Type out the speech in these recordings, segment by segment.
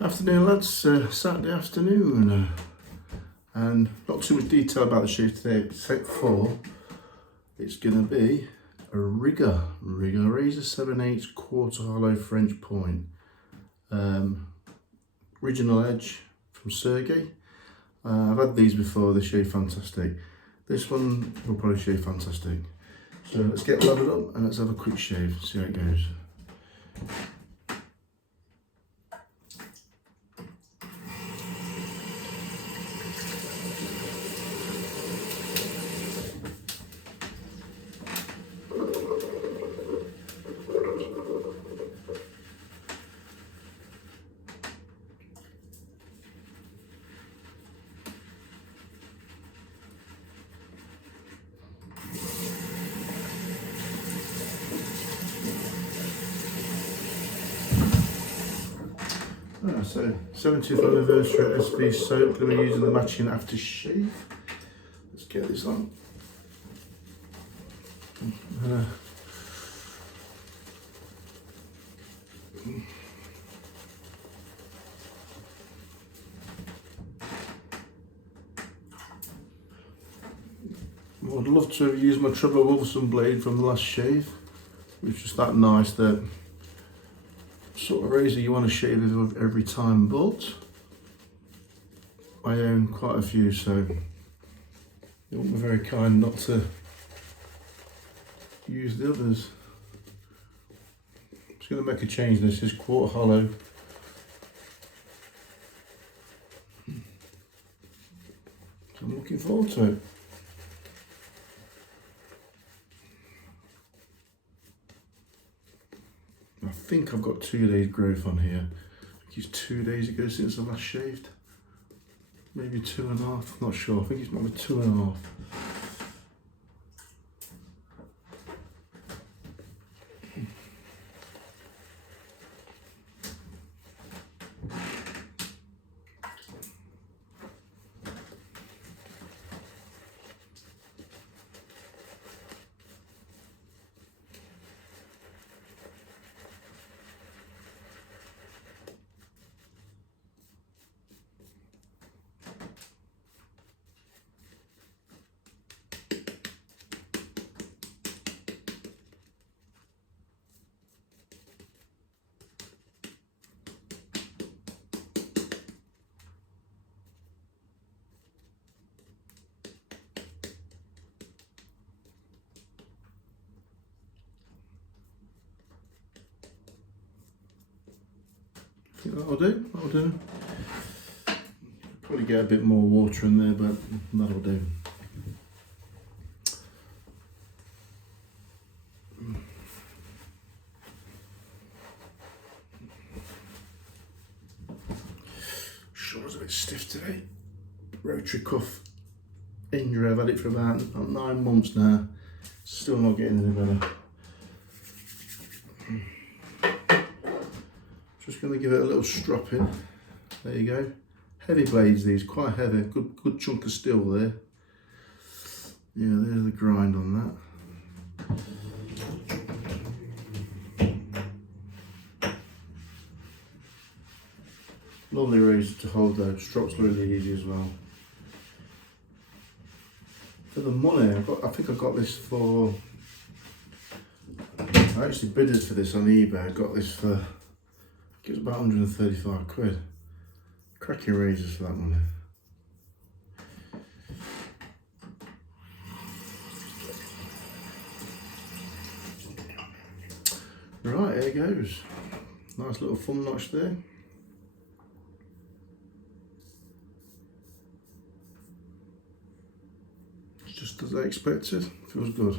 Afternoon lads, Saturday afternoon, and not too much detail about the shave today except for it's going to be a Riga Razor 7/8 quarter hollow French point, original edge from Sergey. I've had these before, they shave fantastic. This one will probably shave fantastic. So let's get lathered up and let's have a quick shave, see how it goes. So 70th anniversary SB soap, going to be using the matching aftershave. Let's get this on. I would love to have used my Treble Wolfson blade from the last shave, which was that nice, that sort of razor you want to shave with every time, but I own quite a few, so it wouldn't be very kind not to use the others. I'm just going to make a change. This is quarter hollow. So I'm looking forward to it. I think I've got 2 days growth on here. I think it's 2 days ago since I last shaved. Maybe 2.5, not sure. I think it's maybe 2.5. That'll do, that'll do. Probably get a bit more water in there, but that'll do. Shoulder's a bit stiff today. Rotary cuff injury, I've had it for about 9 months now. Still not getting any better. Just going to give it a little strop in. There you go. Heavy blades these, quite heavy. Good chunk of steel there. Yeah, there's the grind on that. Lovely razor to hold though. Strops really easy as well. For the money, I think I got this for. I actually bidded for this on eBay. I got this for. It was about 135 quid. Cracking razors for that money. Right, here it goes. Nice little thumb notch there. It's just as I expected. Feels good.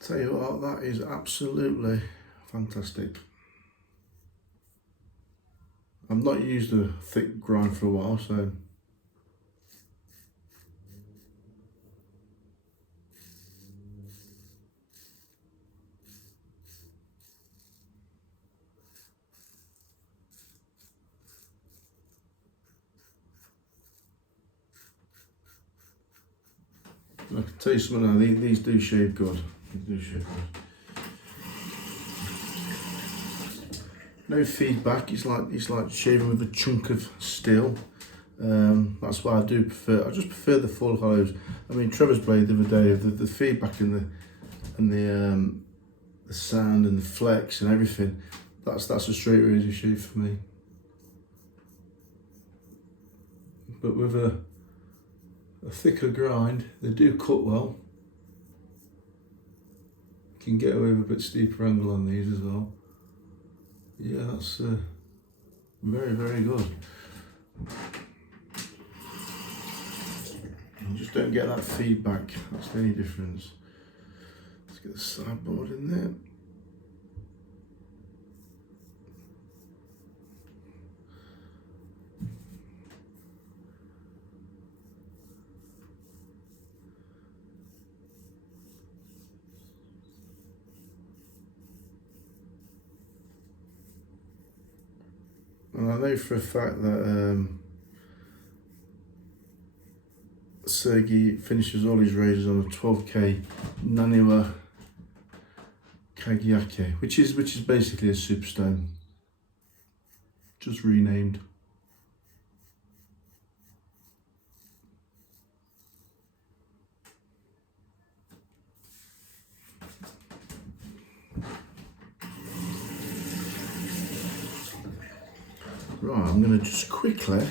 Tell you what, that is absolutely fantastic. I've not used a thick grind for a while, so I can tell you something now, these do shave good. They do shave good. No feedback, it's like shaving with a chunk of steel. That's why I do prefer, I just prefer the full hollows. I mean, Trevor's blade the other day, the feedback and the sound and the flex and everything, that's a straight razor shave for me. But with a thicker grind, they do cut well. You can get away with a bit steeper angle on these as well. Yeah, that's very, very good. You just don't get that feedback, that's the only difference. Let's get the sideboard in there. And I know for a fact that Sergey finishes all his razors on a 12K Naniwa Kagiake, which is basically a superstone, just renamed. Right, I'm going to just quickly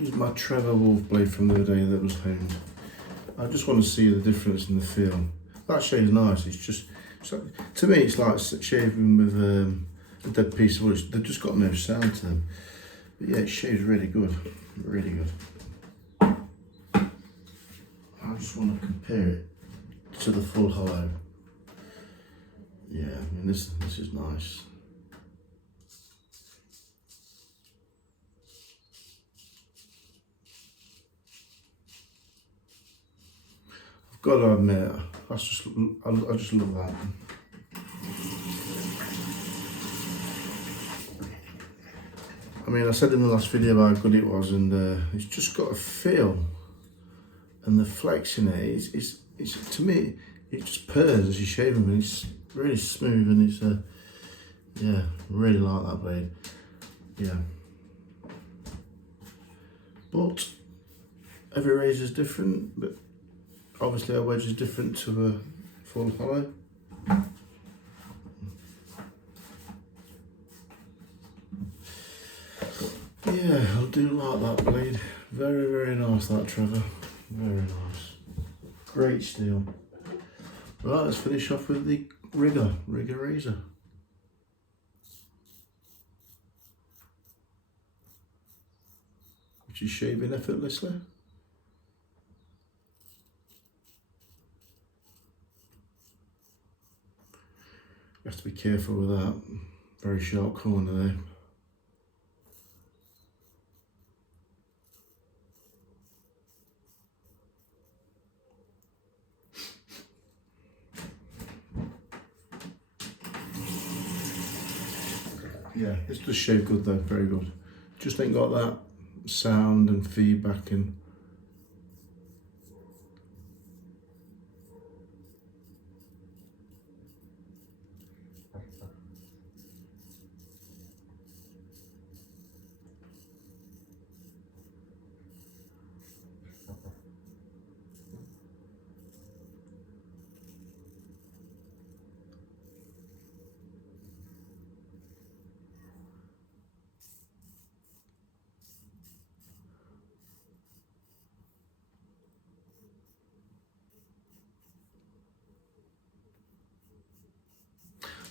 use my Trevor Woolf blade from the other day that was honed. I just want to see the difference in the feel. That shave's nice, it's just, to me it's like shaving with a dead piece of wood. They've just got no sound to them. But yeah, it shaves really good, really good. I just want to compare it to the full hollow. Yeah, I mean this is nice. Got to admit, I just love that. I mean, I said in the last video how good it was, and it's just got a feel, and the flex in it, it's to me, it just purrs as you shave them, and it's really smooth, and it's yeah, really like that blade, yeah. But every razor is different, but obviously our wedge is different to a full hollow. Yeah, I do like that blade. Very, very nice, that Trevor. Very nice. Great steel. Right, let's finish off with the Riga razor. Which is shaving effortlessly. You have to be careful with that. Very sharp corner there. Yeah, this does shave good though, very good. Just ain't got that sound and feedback and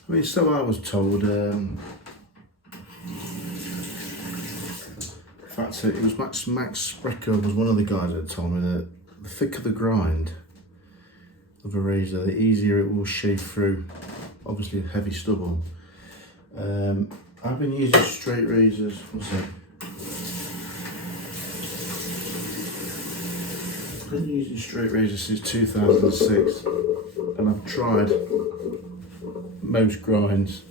I mean, so I was told, in fact, it was Max Sprecher was one of the guys that told me that the thicker the grind of a razor, the easier it will shave through, obviously heavy stubble. I've been using straight razors, what's that? I've been using straight razors since 2006, and I've tried most grinds,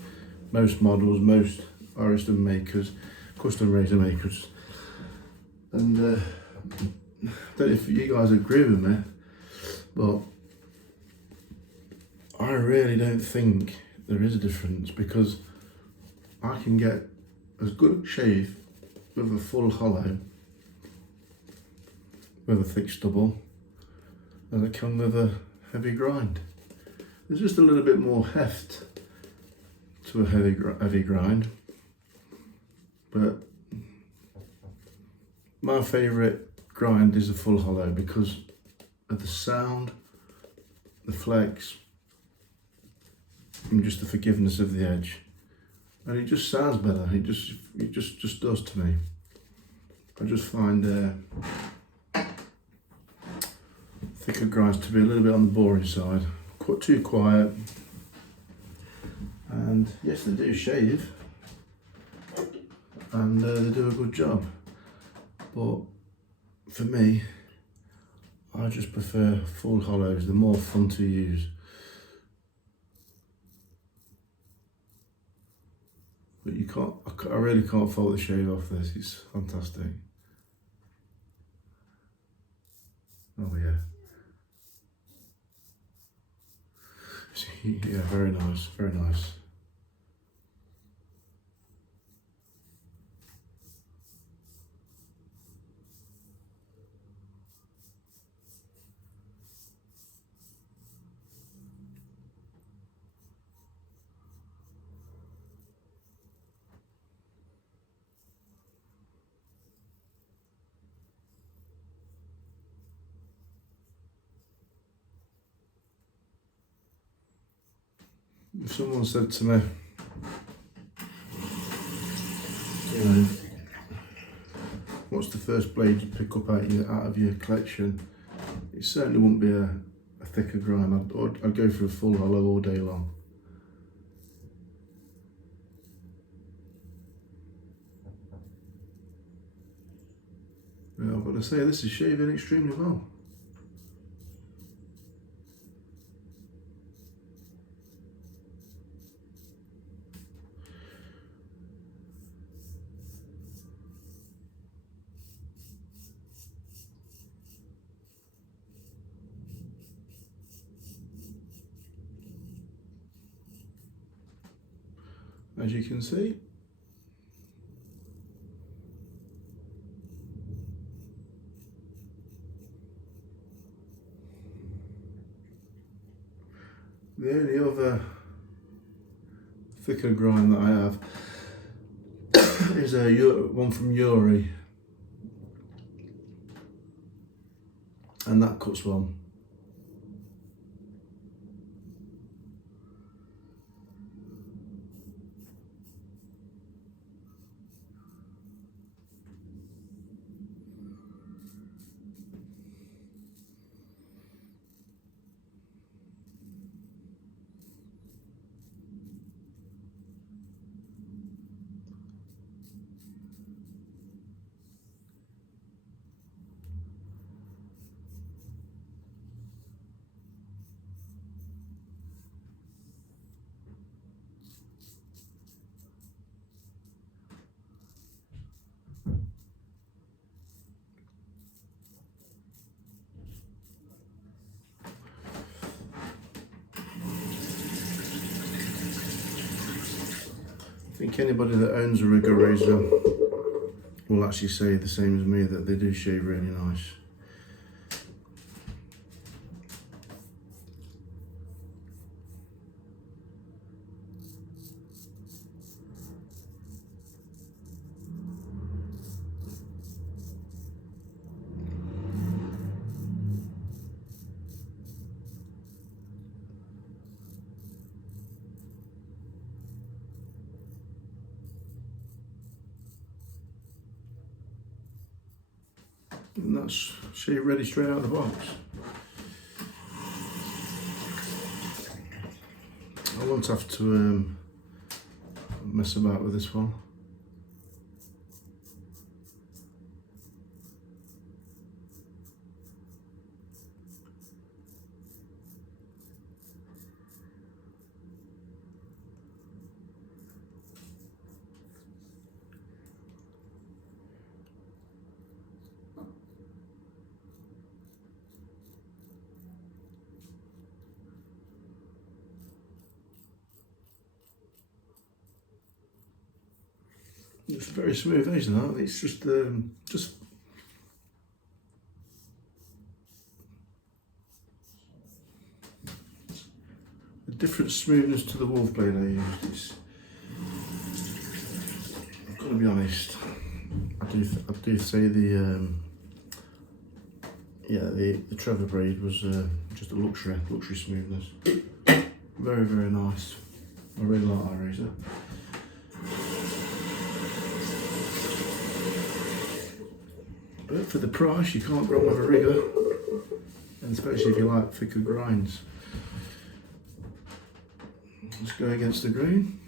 most models, most Ariston makers, custom razor makers, and don't know if you guys agree with me, but I really don't think there is a difference, because I can get as good a shave with a full hollow with a thick stubble as I can with a heavy grind. There's just a little bit more heft to a heavy grind, but my favourite grind is a full hollow because of the sound, the flex, and just the forgiveness of the edge, and it just sounds better. It just does to me. I just find thicker grinds to be a little bit on the boring side, quite too quiet. And yes, they do shave, and they do a good job. But for me, I just prefer full hollows. They're more fun to use. But I really can't fault the shave off this. It's fantastic. Oh yeah. Yeah, very nice, very nice. If someone said to me, you know, what's the first blade you pick up out of your collection, it certainly wouldn't be a thicker grind. I'd go for a full hollow all day long. Yeah, I've got to say, this is shaving extremely well. As you can see, the only other thicker grind that I have is one from Yuri, and that cuts well. I think anybody that owns a Riga razor will actually say the same as me, that they do shave really nice. And that's shave ready straight out of the box. I won't have to mess about with this one. It's very smooth edge that. It's just a different smoothness to the Woolf blade I used. I've got to be honest. I do say the Trevor braid was just a luxury smoothness. Very, very nice. I really like that razor. But for the price, you can't go wrong with a Riga, and especially if you like thicker grinds. Let's go against the grain.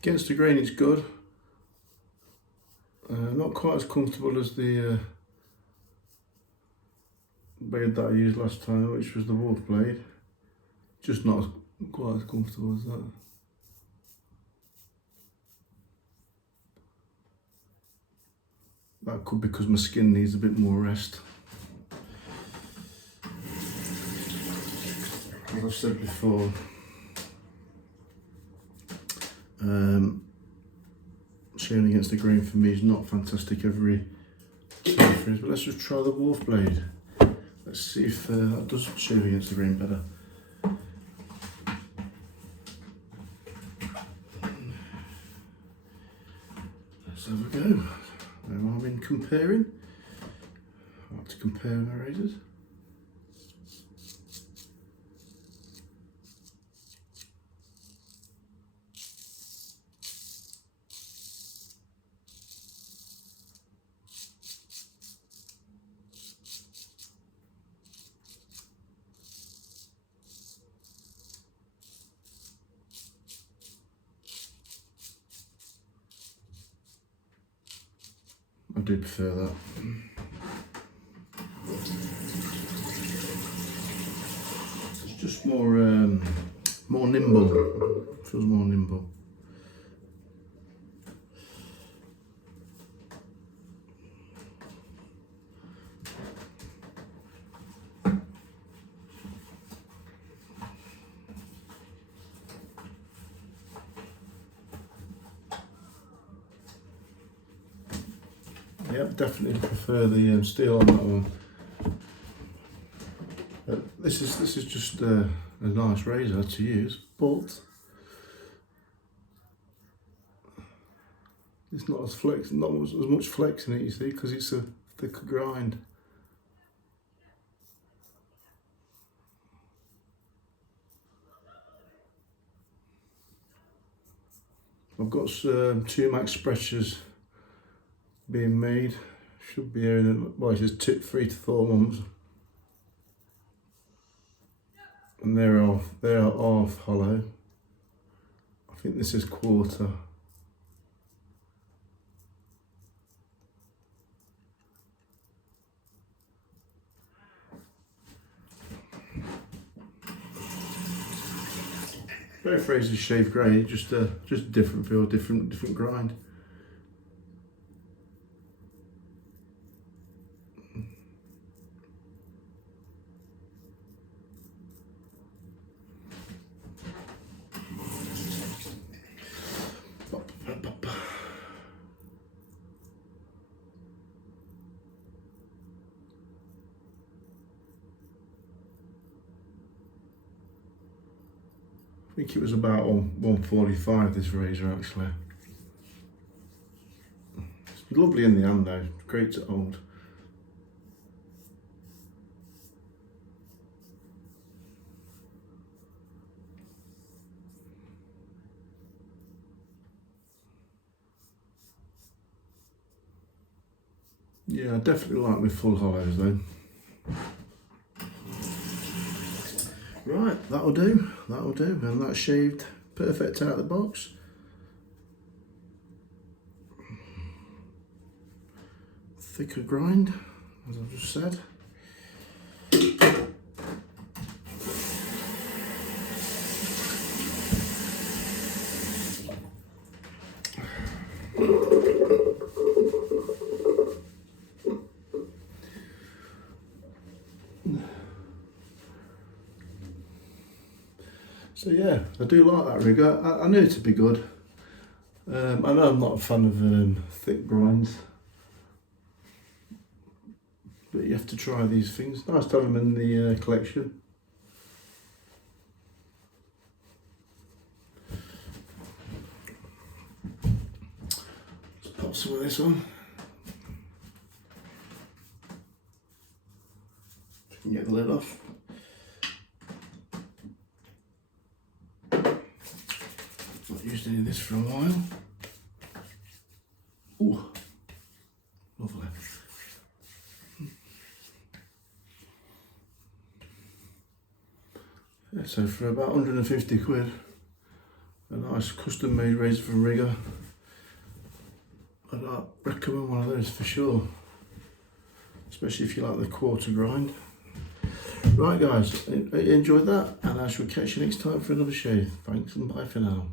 Against the grain it's good. Not quite as comfortable as the blade that I used last time, which was the Woolf blade. Just not quite as comfortable as that. That could be because my skin needs a bit more rest. As I've said before, shaving against the grain for me is not fantastic every time, but let's just try the Woolf blade. Let's see if that does shave against the grain better. Let's have a go. No harm in comparing. I like to compare my razors. I do prefer that. It's just more nimble. Feels more nimble. Yep, definitely prefer the steel on that one. This is just a nice razor to use, but it's not as much flex in it, you see, because it's a thicker grind. I've got 2 max pressures being made. Should be here in, well, it says tip 3 to 4 months, and they are half hollow. I think this is quarter. Both razors shave grey, just different feel, different grind. think it was about 145 this razor actually. It's lovely in the hand though, great to hold. Yeah, I definitely like my full hollows though. Right, that'll do, and that's shaved perfect out of the box. Thicker grind, as I've just said. So yeah, I do like that Riga. I knew it to be good. I know I'm not a fan of thick grinds, but you have to try these things. Nice to have them in the collection. Let's pop some of this on. If you can get the lid off. Not used any of this for a while. Ooh, lovely. Yeah, so for about 150 quid, a nice custom made razor from Riga. I'd recommend one of those for sure, especially if you like the quarter grind. Right guys, I enjoyed that, and I shall catch you next time for another shave. Thanks and bye for now.